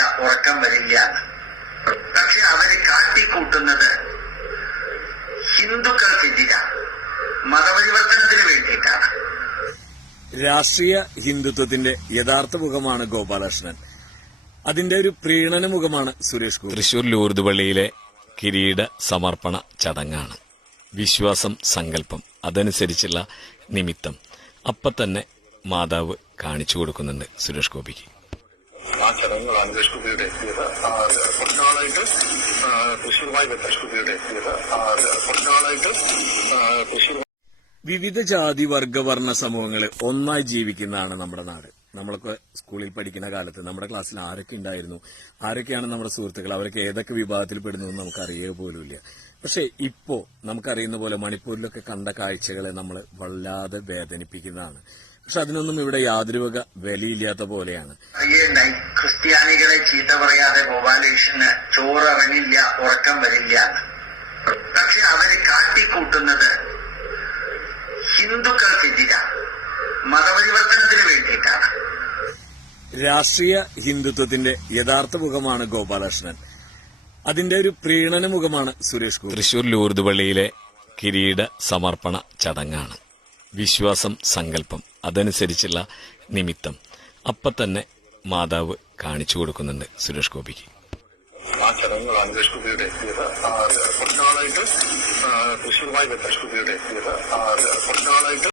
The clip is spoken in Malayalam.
ഉറക്കം വരില്ല പക്ഷെ അവർ കാട്ടിക്കൂട്ടുന്നത് ഹിന്ദുക്കൾക്കെതിരാ മതപരിവർത്തനത്തിന് വേണ്ടിയിട്ടാണ്. രാഷ്ട്രീയ ഹിന്ദുത്വത്തിന്റെ യഥാർത്ഥ മുഖമാണ് ഗോപാലകൃഷ്ണൻ. അതിന്റെ ഒരു പ്രീണന മുഖമാണ് സുരേഷ് ഗോപി. തൃശൂർ ലൂർദ് പള്ളിയിലെ കിരീട സമർപ്പണ ചടങ്ങാണ്. വിശ്വാസം സങ്കല്പം അതനുസരിച്ചുള്ള നിമിത്തം. അപ്പത്തന്നെ മാതാവ് കാണിച്ചു കൊടുക്കുന്നുണ്ട് സുരേഷ് ഗോപിക്ക്. ആ ചടങ്ങുകളാണ് ലക്ഷ്മിയുടെ എത്തിയത് കുറച്ച് നാളായിട്ട് തൃശ്ശൂരുമായി ലക്ഷ്മിയുടെ എത്തിയത് കുറച്ച് നാളായിട്ട് തൃശ്ശൂർ വിവിധ ജാതി വർഗ വർണ സമൂഹങ്ങൾ ഒന്നായി ജീവിക്കുന്നതാണ് നമ്മുടെ നാട്. നമ്മളൊക്കെ സ്കൂളിൽ പഠിക്കുന്ന കാലത്ത് നമ്മുടെ ക്ലാസ്സിൽ ആരൊക്കെ ഉണ്ടായിരുന്നു? ആരൊക്കെയാണ് നമ്മുടെ സുഹൃത്തുക്കൾ? അവരൊക്കെ ഏതൊക്കെ വിഭാഗത്തിൽ പെടുന്നു എന്ന് നമുക്ക് അറിയുക പോലുമില്ല പക്ഷെ ഇപ്പോ നമുക്കറിയുന്ന പോലെ മണിപ്പൂരിലൊക്കെ കണ്ട കാഴ്ചകളെ നമ്മൾ വല്ലാതെ വേദനിപ്പിക്കുന്നതാണ്. പക്ഷെ അതിനൊന്നും ഇവിടെ യാതൊരു വക വിലയില്ലാത്ത പോലെയാണ്. ക്രിസ്ത്യാനികളെ ചീത്ത പറയാതെ ഗോപാലകൃഷ്ണന് ചോറ് ഇറങ്ങില്ല ഉറക്കം വരില്ല. പക്ഷെ അവർ കാട്ടിക്കൂട്ടുന്നത് ഹിന്ദുക്കൾക്കെതിര. മതപരിവർത്തനത്തിന് വേണ്ടിയിട്ടാണ്. രാഷ്ട്രീയ ഹിന്ദുത്വത്തിന്റെ യഥാർത്ഥ മുഖമാണ് ഗോപാലകൃഷ്ണൻ. അതിന്റെ ഒരു പ്രീണന മുഖമാണ് സുരേഷ് ഗോപി. തൃശൂർ ലൂർദ് പള്ളിയിലെ കിരീട സമർപ്പണ ചടങ്ങാണ്. വിശ്വാസം സങ്കല്പം അതനുസരിച്ചുള്ള നിമിത്തം അപ്പൊ തന്നെ മാതാവ് കാണിച്ചു കൊടുക്കുന്നുണ്ട് സുരേഷ് ഗോപിക്ക്. ആ ചടങ്ങുകളാണ് എത്തിയത്. ആ, കുറച്ച് നാളായിട്ട് തൃശ്ശൂരുമായി ആ, നാളായിട്ട്